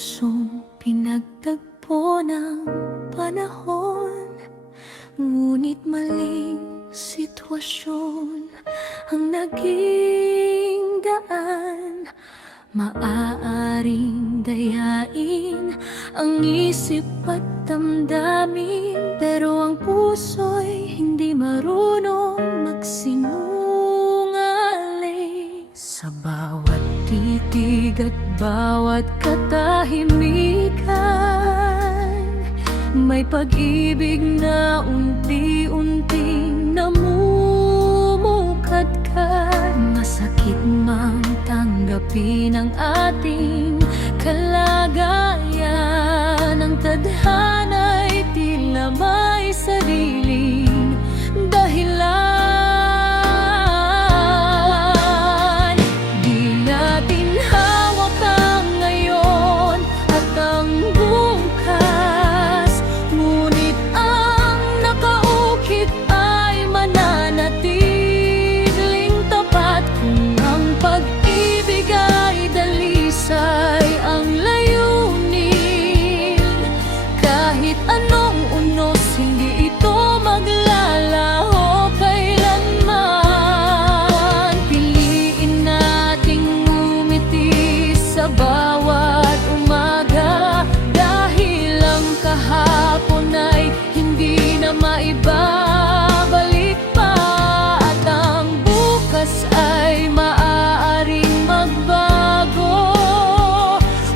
pusong pinagtagpo ng panahon. Ngunit maling sitwasyon ang naging daan. Maaaring dayain ang isip at damdamin, pero ang puso'y hindi marunong magsinungaling. Sa bawat titig at bawat katahimikan, may pag-ibig na unti-unting namumukadkad. Masakit mang tanggapin ang ating kalagayan, ang tadhana'y tila may sariling dahilan. Di natin hawak ang ngayon at ang bukas, ngunit ang nakaukit ay mananatiling tapat. Kung ang pag-ibig ay dalisay ang layunin, kahit anong unos, hindi ito maglalaho kailanman. Piliin nating ngumiti sa bawat umaga, dahil ang kahapon ay hindi na maibabalik pa, at ang bukas ay maaaring magbago.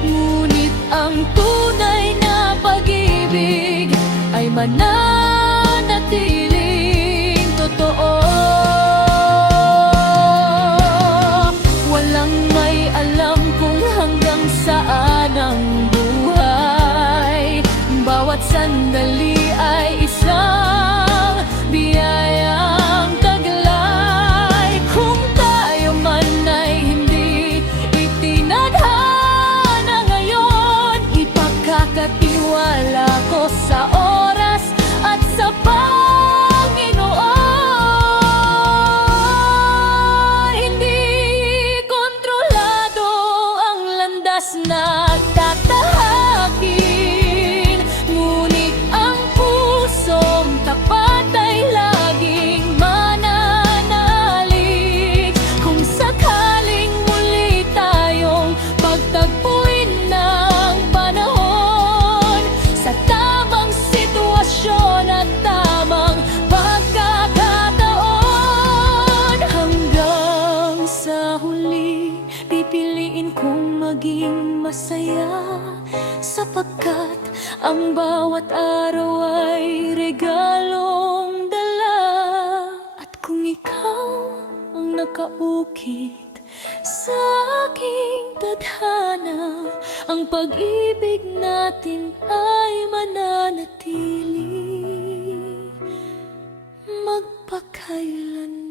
Ngunit ang tunay na pag-ibig ay mananatiling totoo. Walang may alam kung hanggang saan ang buhay. Bawat sandali ay isang biyayang taglay. Kung tayo man ay hindi itinadhana ngayon, ipagkakatiwala ko sa oras at sa Panginoon. Hindi kontrolado ang landas na tatahakin, ngunit ang pusong tapat ay laging mananalig. Kung sakaling muli tayong pagtagpuin ng panahon, sa tamang sitwasyon at tamang pagkakataon, hanggang sa huli pipiliin kong maging masaya, sapagkat ang bawat araw ay regalong dala. At kung ikaw ang nakaukit sa aking tadhana, ang pag-ibig natin ay mananatili magpakailanman.